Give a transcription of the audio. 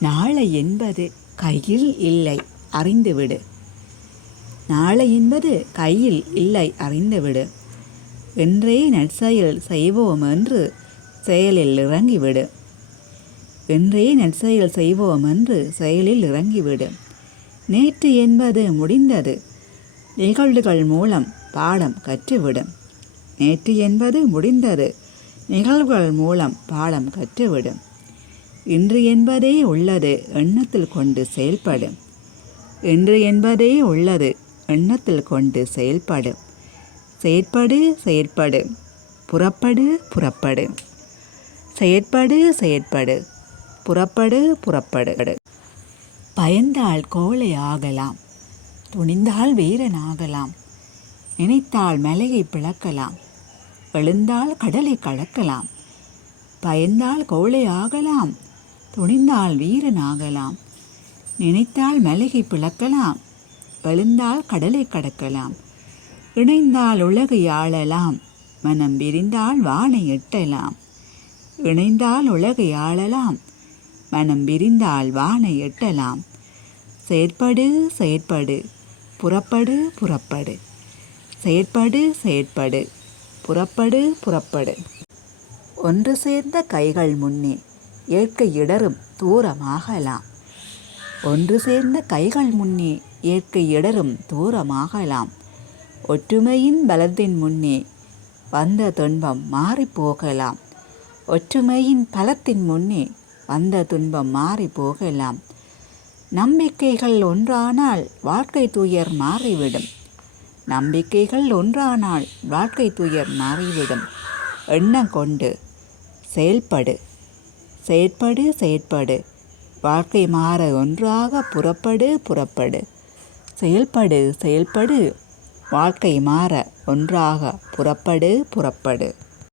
நாளை என்பது கையில் இல்லை அறிந்துவிடு. நாளை என்பது கையில் இல்லை அறிந்துவிடு. என்றே நற்செயல் செய்வோம் என்று செயலில் இறங்கிவிடு. என்றே நற்செயல் செய்வோம் என்று செயலில் இறங்கிவிடு. நேற்று என்பது முடிந்தது. நிகழ்வுகள் மூலம் பாடம் கற்றுவிடும். நேற்று என்பது முடிந்தது. நிகழ்வுகள் மூலம் பாடம் கற்றுவிடும். இன்று என்பதே உள்ளது எண்ணத்தில் கொண்டு செயல்படும் இன்று என்பதே உள்ளது எண்ணத்தில் கொண்டு செயல்படும் செயற்படு செயற்படு. புறப்படு புறப்படு. செயற்படு செயற்படு. புறப்படு புறப்படு. பயந்தால் கோழை ஆகலாம் துணிந்தால் வீரன் ஆகலாம் நினைத்தால் மலையை பிளக்கலாம் எழுந்தால் கடலை கலக்கலாம் பயந்தால் கோழை ஆகலாம். துணிந்தால் வீரன் ஆகலாம் நினைத்தால் மலையை பிளக்கலாம். எழுந்தால் கடலை கடக்கலாம். இணைந்தால் உலகை ஆளலாம். மனம் விரிந்தால் வானை எட்டலாம். இணைந்தால் உலகை ஆளலாம். மனம் விரிந்தால் வானை எட்டலாம். செயற்படு செயற்படு. புறப்படு புறப்படு. செயற்படு செயற்படு. புறப்படு புறப்படு. ஒன்று சேர்ந்த கைகள் முன்னே. இயற்கை இடரும் தூரமாகலாம். ஒன்று சேர்ந்த கைகள் முன்னே இயற்கை இடரும் தூரமாகலாம். ஒற்றுமையின் பலத்தின் முன்னே வந்த துன்பம் மாறிப்போகலாம் ஒற்றுமையின் பலத்தின் முன்னே வந்த துன்பம் மாறி போகலாம். நம்பிக்கைகள் ஒன்றானால் வாழ்க்கை துயர் மாறிவிடும். நம்பிக்கைகள் ஒன்றானால் வாழ்க்கை துயர் மாறிவிடும். எண்ணம் கொண்டு செயல்படு. செயற்படு செயற்படு. வாழ்க்கை மாற ஒன்றாக புறப்படு புறப்படு. செயல்படு செயல்படு. வாழ்க்கை மாற ஒன்றாக புறப்படு புறப்படு.